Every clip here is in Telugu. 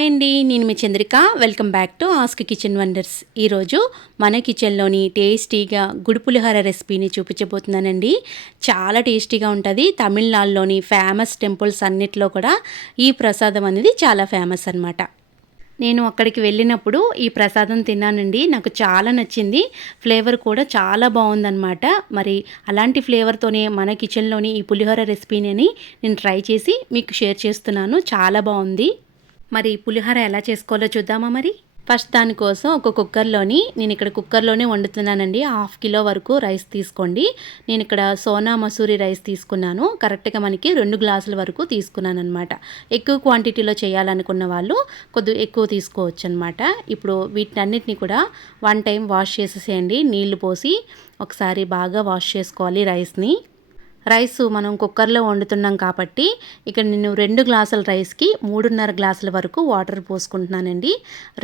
హాయ్ అండి, నేను మీ Chandrika. Welcome back to ask kitchen wonders. ఈరోజు మన కిచెన్లోని టేస్టీగా గుడి పులిహోర రెసిపీని చూపించబోతున్నానండి. చాలా టేస్టీగా ఉంటుంది. తమిళనాడులోని ఫేమస్ టెంపుల్స్ అన్నిట్లో కూడా ఈ ప్రసాదం అనేది చాలా ఫేమస్ అన్నమాట. నేను అక్కడికి వెళ్ళినప్పుడు ఈ ప్రసాదం తిన్నానండి. నాకు చాలా నచ్చింది. ఫ్లేవర్ కూడా చాలా బాగుందన్నమాట. మరి అలాంటి ఫ్లేవర్తోనే మన కిచెన్లోని ఈ పులిహోర రెసిపీని నేను ట్రై చేసి మీకు షేర్ చేస్తున్నాను. చాలా బాగుంది. మరి పులిహోర ఎలా చేసుకోవాలో చూద్దామా మరి. ఫస్ట్ దానికోసం ఒక నేను ఇక్కడ కుక్కర్లోనే వండుతున్నానండి. 1/2 కిలో వరకు రైస్ తీసుకోండి. నేను ఇక్కడ సోనా మసూరి రైస్ తీసుకున్నాను. కరెక్ట్గా మనకి 2 గ్లాసుల వరకు తీసుకున్నాను అనమాట. ఎక్కువ క్వాంటిటీలో చేయాలనుకున్న వాళ్ళు కొద్దిగా ఎక్కువ తీసుకోవచ్చు అనమాట. ఇప్పుడు వీటన్నిటిని కూడా 1 టైం వాష్ చేసేసేయండి. నీళ్లు పోసి ఒకసారి బాగా వాష్ చేసుకోవాలి రైస్ని. రైస్ మనం కుక్కర్లో వండుతున్నాం కాబట్టి ఇక్కడ నేను 2 గ్లాసుల రైస్కి 3.5 గ్లాసుల వరకు వాటర్ పోసుకుంటున్నానండి.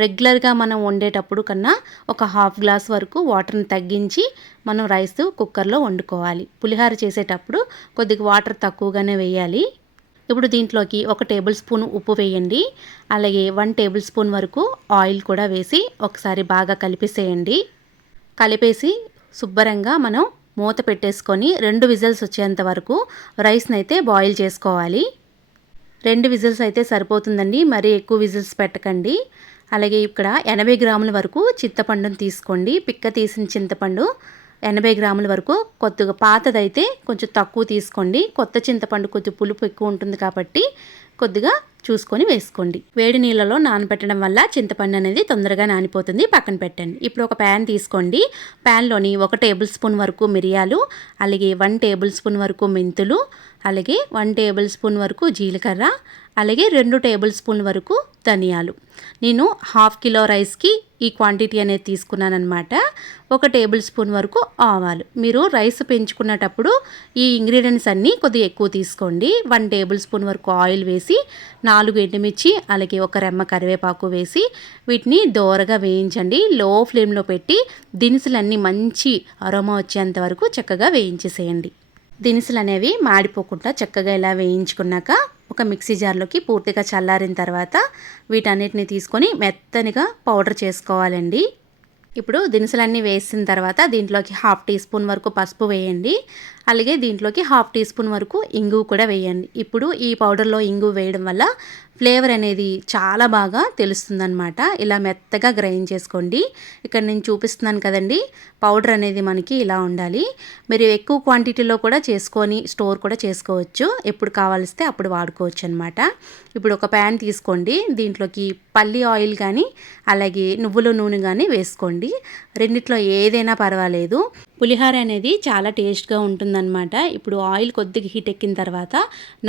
రెగ్యులర్గా మనం వండేటప్పుడు కన్నా ఒక 1/2 గ్లాస్ వరకు వాటర్ని తగ్గించి మనం రైస్ కుక్కర్లో వండుకోవాలి. పులిహోర చేసేటప్పుడు కొద్దిగా వాటర్ తక్కువగానే వేయాలి. ఇప్పుడు దీంట్లోకి 1 టేబుల్ స్పూన్ ఉప్పు వేయండి. అలాగే 1 టేబుల్ స్పూన్ వరకు ఆయిల్ కూడా వేసి ఒకసారి బాగా కలిపేసేయండి. కలిపేసి శుభ్రంగా మనం మూత పెట్టేసుకొని 2 విజిల్స్ వచ్చేంత వరకు రైస్ని అయితే బాయిల్ చేసుకోవాలి. 2 విజిల్స్ అయితే సరిపోతుందండి, మరీ ఎక్కువ విజిల్స్ పెట్టకండి. అలాగే ఇక్కడ 80 గ్రాముల వరకు చింతపండుని తీసుకోండి. పిక్క తీసిన చింతపండు 80 గ్రాముల వరకు. కొద్దిగా పాతదైతే కొంచెం తక్కువ తీసుకోండి. కొత్త చింతపండు కొద్దిగా పులుపు ఎక్కువ ఉంటుంది కాబట్టి కొద్దిగా చూసుకొని వేసుకోండి. వేడి నీళ్ళలో నానబెట్టడం వల్ల చింతపండు అనేది తొందరగా నానిపోతుంది. పక్కన పెట్టండి. ఇప్పుడు ఒక ప్యాన్ తీసుకోండి. ప్యాన్లోని 1 టేబుల్ స్పూన్ వరకు మిరియాలు, అలాగే 1 టేబుల్ స్పూన్ వరకు మెంతులు, అలాగే 1 టేబుల్ స్పూన్ వరకు జీలకర్ర, అలాగే 2 టేబుల్ స్పూన్ వరకు ధనియాలు. నేను 1/2 కిలో రైస్కి ఈ క్వాంటిటీ అనేది తీసుకున్నానమాట. 1 టేబుల్ స్పూన్ వరకు ఆవాలు. మీరు రైస్ పెంచుకునేటప్పుడు ఈ ఇంగ్రీడియంట్స్ అన్నీ కొద్దిగా ఎక్కువ తీసుకోండి. 1 టేబుల్ స్పూన్ వరకు ఆయిల్ వేసి 4 ఎండుమిర్చి, అలాగే 1 రెమ్మ కరివేపాకు వేసి వీటిని దోరగా వేయించండి. లో ఫ్లేమ్లో పెట్టి దినుసులన్నీ మంచి అరోమా వచ్చేంత వరకు చక్కగా వేయించేసేయండి. దినుసులు అనేవి మాడిపోకుండా చక్కగా ఇలా వేయించుకున్నాక ఒక మిక్సీ జార్లోకి పూర్తిగా చల్లారిన తర్వాత వీటన్నిటిని తీసుకొని మెత్తనిగా పౌడర్ చేసుకోవాలండి. ఇప్పుడు దినుసులన్నీ వేసిన తర్వాత దీంట్లోకి 1/2 టీ స్పూన్ వరకు పసుపు వేయండి. అలాగే దీంట్లోకి 1/2 టీ స్పూన్ వరకు ఇంగువ కూడా వేయండి. ఇప్పుడు ఈ పౌడర్లో ఇంగువ వేయడం వల్ల ఫ్లేవర్ అనేది చాలా బాగా తెలుస్తుందన్నమాట. ఇలా మెత్తగా గ్రైండ్ చేసుకోండి. ఇక్కడ నేను చూపిస్తున్నాను కదండి, పౌడర్ అనేది మనకి ఇలా ఉండాలి. మీరు ఎక్కువ క్వాంటిటీలో కూడా చేసుకొని స్టోర్ కూడా చేసుకోవచ్చు. ఎప్పుడు కావాలిస్తే అప్పుడు వాడుకోవచ్చు అనమాట. ఇప్పుడు ఒక ప్యాన్ తీసుకోండి. దీంట్లోకి పల్లి ఆయిల్ కానీ అలాగే నువ్వుల నూనె కానీ వేసుకోండి. రెండిట్లో ఏదైనా పర్వాలేదు. పులిహోర అనేది చాలా టేస్ట్గా ఉంటుందన్నమాట. ఇప్పుడు ఆయిల్ కొద్దిగా హీట్ ఎక్కిన తర్వాత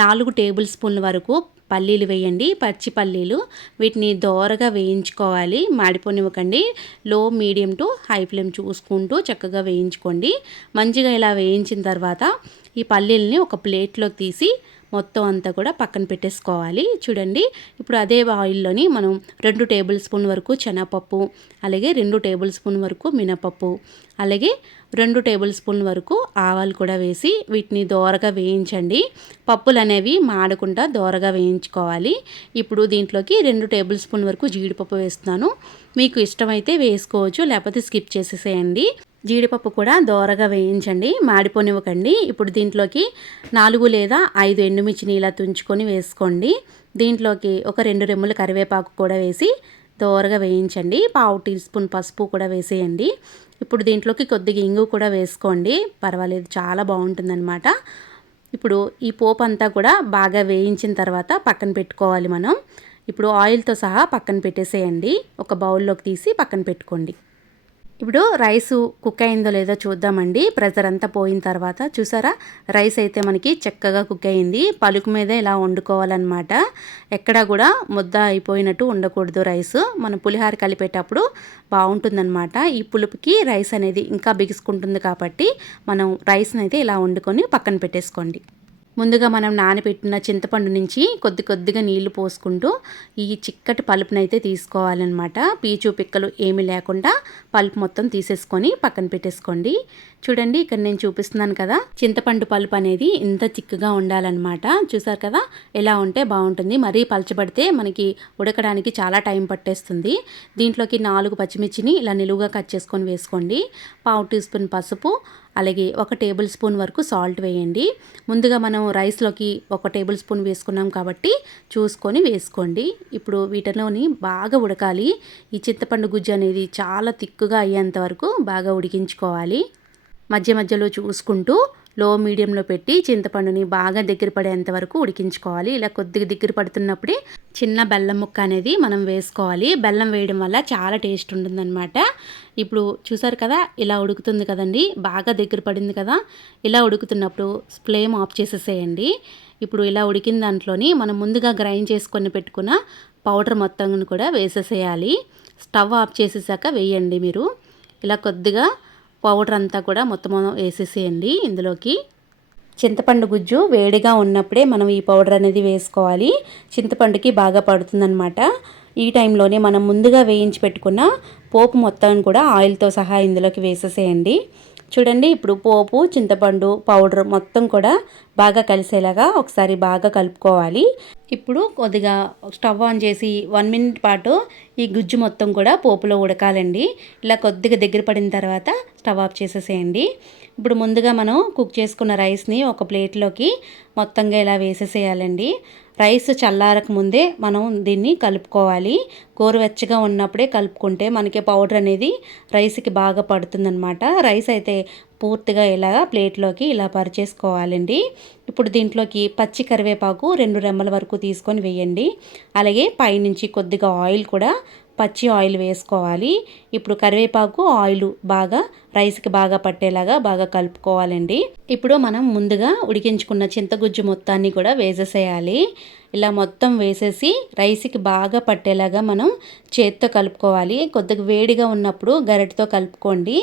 4 టేబుల్ స్పూన్ల వరకు పల్లీలు వేయండి. పచ్చి పల్లీలు. వీటిని దోరగా వేయించుకోవాలి. మాడిపోనివ్వకండి. లో మీడియం టు హై ఫ్లేమ్ చూసుకుంటూ చక్కగా వేయించుకోండి. మంచిగా ఇలా వేయించిన తర్వాత ఈ పల్లీలని ఒక ప్లేట్లోకి తీసి మొత్తం అంతా కూడా పక్కన పెట్టేసుకోవాలి. చూడండి, ఇప్పుడు అదే ఆయిల్లోని మనం 2 టేబుల్ స్పూన్ వరకు శనగపప్పు, అలాగే 2 టేబుల్ స్పూన్ వరకు మినపప్పు, అలాగే 2 టేబుల్ స్పూన్ వరకు ఆవాలు కూడా వేసి వీటిని దోరగా వేయించండి. పప్పులు అనేవి మాడకుండా దోరగా వేయించుకోవాలి. ఇప్పుడు దీంట్లోకి 2 టేబుల్ స్పూన్ వరకు జీడిపప్పు వేస్తున్నాను. మీకు ఇష్టమైతే వేసుకోవచ్చు, లేకపోతే స్కిప్ చేసేసేయండి. జీడిపప్పు కూడా దోరగా వేయించండి, మాడిపోనివ్వకండి. ఇప్పుడు దీంట్లోకి 4 లేదా 5 ఎండుమిర్చిని ఇలా తుంచుకొని వేసుకోండి. దీంట్లోకి ఒక 2 రెమ్మల కరివేపాకు కూడా వేసి దోరగా వేయించండి. 1/2 టీ స్పూన్ పసుపు కూడా వేసేయండి. ఇప్పుడు దీంట్లోకి కొద్దిగా ఇంగు కూడా వేసుకోండి, పర్వాలేదు, చాలా బాగుంటుందన్నమాట. ఇప్పుడు ఈ పోపు అంతా కూడా బాగా వేయించిన తర్వాత పక్కన పెట్టుకోవాలి మనం. ఇప్పుడు ఆయిల్తో సహా పక్కన పెట్టేసేయండి. ఒక బౌల్లోకి తీసి పక్కన పెట్టుకోండి. ఇప్పుడు రైసు కుక్ అయిందో లేదో చూద్దామండి. ప్రెజర్ అంతా పోయిన తర్వాత చూసారా, రైస్ అయితే మనకి చక్కగా కుక్ అయింది. పలుకు మీద ఇలా వండుకోవాలన్నమాట. ఎక్కడా కూడా ముద్ద అయిపోయినట్టు ఉండకూడదు రైస్. మనం పులిహోర కలిపేటప్పుడు బాగుంటుందన్నమాట. ఈ పులుపుకి రైస్ అనేది ఇంకా బిగుసుకుంటుంది కాబట్టి మనం రైస్ని అయితే ఇలా వండుకొని పక్కన పెట్టేసుకోండి. ముందుగా మనం నానబెట్టిన చింతపండు నుంచి కొద్ది కొద్దిగా నీళ్లు పోసుకుంటూ ఈ చిక్కటి పలుపునైతే తీసుకోవాలన్నమాట. పీచు పిక్కలు ఏమీ లేకుండా పలుపు మొత్తం తీసేసుకొని పక్కన పెట్టేసుకోండి. చూడండి, ఇక్కడ నేను చూపిస్తున్నాను కదా, చింతపండు పలుపు అనేది ఇంత చిక్కగా ఉండాలన్నమాట. చూసారు కదా, ఎలా ఉంటే బాగుంటుంది. మరీ పలచబడితే మనకి ఉడకడానికి చాలా టైం పట్టేస్తుంది. దీంట్లోకి 4 పచ్చిమిర్చిని ఇలా నిలువుగా కట్ చేసుకొని వేసుకోండి. 1/2 టీ స్పూన్ పసుపు, అలాగే 1 టేబుల్ స్పూన్ వరకు సాల్ట్ వేయండి. ముందుగా మనం రైస్లోకి 1 టేబుల్ స్పూన్ వేసుకున్నాం కాబట్టి చూసుకొని వేసుకోండి. ఇప్పుడు వీటిలోని బాగా ఉడకాలి. ఈ చింతపండు గుజ్జు అనేది చాలా తిక్కుగా అయ్యేంత వరకు బాగా ఉడికించుకోవాలి. మధ్య మధ్యలో చూసుకుంటూ లో మీడియంలో పెట్టి చింతపండుని బాగా దగ్గర పడేంత వరకు ఉడికించుకోవాలి. ఇలా కొద్దిగా దగ్గర పడుతున్నప్పుడే చిన్న బెల్లం ముక్క అనేది మనం వేసుకోవాలి. బెల్లం వేయడం వల్ల చాలా టేస్ట్ ఉంటుందన్నమాట. ఇప్పుడు చూసారు కదా, ఇలా ఉడుకుతుంది కదండి, బాగా దగ్గర పడింది కదా. ఇలా ఉడుకుతున్నప్పుడు ఫ్లేమ్ ఆఫ్ చేసేసేయండి. ఇప్పుడు ఇలా ఉడికిన దాంట్లోని మనం ముందుగా గ్రైండ్ చేసుకొని పెట్టుకున్న పౌడర్ మొత్తం కూడా వేసేసేయాలి. స్టవ్ ఆఫ్ చేసేసాక వేయండి. మీరు ఇలా కొద్దిగా పౌడర్ అంతా కూడా మొత్తం వేసేసేయండి. ఇందులోకి చింతపండు గుజ్జు వేడిగా ఉన్నప్పుడే మనం ఈ పౌడర్ అనేది వేసుకోవాలి. చింతపండుకి బాగా పడుతుందన్నమాట. ఈ టైంలోనే మనం ముందుగా వేయించి పెట్టుకున్న పోపు మొత్తం కూడా ఆయిల్తో సహా ఇందులోకి వేసేసేయండి. చూడండి, ఇప్పుడు పోపు, చింతపండు పౌడర్ మొత్తం కూడా బాగా కలిసేలాగా ఒకసారి బాగా కలుపుకోవాలి. ఇప్పుడు కొద్దిగా స్టవ్ ఆన్ చేసి 1 మినిట్ పాటు ఈ గుజ్జు మొత్తం కూడా పోపులో ఉడకాలండి. ఇలా కొద్దిగా దగ్గర పడిన తర్వాత స్టవ్ ఆఫ్ చేసేసేయండి. ఇప్పుడు ముందుగా మనం కుక్ చేసుకున్న రైస్ని ఒక ప్లేట్లోకి మొత్తంగా ఇలా వేసేసేయాలండి. రైస్ చల్లారక ముందే మనం దీన్ని కలుపుకోవాలి. గోరువెచ్చగా ఉన్నప్పుడే కలుపుకుంటే మనకి పౌడర్ అనేది రైస్కి బాగా పడుతుందన్నమాట. రైస్ అయితే పూర్తిగా ఇలా ప్లేట్లోకి ఇలా పరిచేసుకోవాలండి. ఇప్పుడు దీంట్లోకి పచ్చి కరివేపాకు 2 రెమ్మల వరకు తీసుకొని వేయండి. అలాగే పైనుంచి కొద్దిగా ఆయిల్ కూడా, పచ్చి ఆయిల్ వేసుకోవాలి. ఇప్పుడు కరివేపాకు ఆయిల్ బాగా రైస్కి బాగా పట్టేలాగా బాగా కలుపుకోవాలండి. ఇప్పుడు మనం ముందుగా ఉడికించుకున్న చింతగుజ్జు మొత్తాన్ని కూడా వేసేసేయాలి. ఇలా మొత్తం వేసేసి రైస్కి బాగా పట్టేలాగా మనం చేత్తో కలుపుకోవాలి. కొద్దిగా వేడిగా ఉన్నప్పుడు గరిటెతో కలుపుకోండి.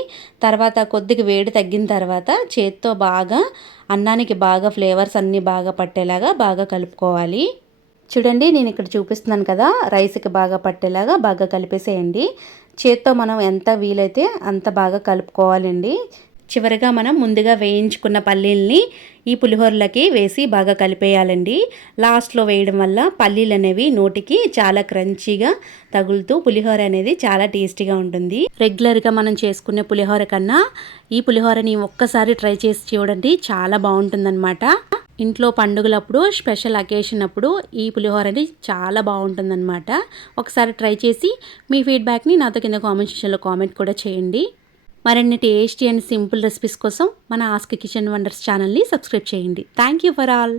తర్వాత కొద్దిగా వేడి తగ్గిన తర్వాత చేత్తో బాగా అన్నానికి బాగా ఫ్లేవర్స్ అన్నీ బాగా పట్టేలాగా బాగా కలుపుకోవాలి. చూడండి, నేను ఇక్కడ చూపిస్తున్నాను కదా, రైస్కి బాగా పట్టేలాగా బాగా కలిపేసేయండి. చేత్తో మనం ఎంత వీలైతే అంత బాగా కలుపుకోవాలండి. చివరిగా మనం ముందుగా వేయించుకున్న పల్లీల్ని ఈ పులిహోరలకి వేసి బాగా కలిపేయాలండి. లాస్ట్లో వేయడం వల్ల పల్లీలు అనేవి నోటికి చాలా క్రంచీగా తగులుతూ పులిహోర అనేది చాలా టేస్టీగా ఉంటుంది. రెగ్యులర్గా మనం చేసుకునే పులిహోర కన్నా ఈ పులిహోరని ఒక్కసారి ట్రై చేసి చూడండి, చాలా బాగుంటుందన్నమాట. ఇంట్లో పండుగలప్పుడు, స్పెషల్ అకేషన్ అప్పుడు ఈ పులిహోరని చాలా బాగుంటుందన్నమాట. ఒకసారి ట్రై చేసి మీ ఫీడ్బ్యాక్ని నాతో కింద కామెంట్ సెక్షన్లో కామెంట్ కూడా చేయండి. మరిన్ని టేస్టీ అండ్ సింపుల్ రెసిపీస్ కోసం మన ఆస్క్ కిచెన్ వండర్స్ ఛానల్ని సబ్స్క్రైబ్ చేయండి. Thank you for all.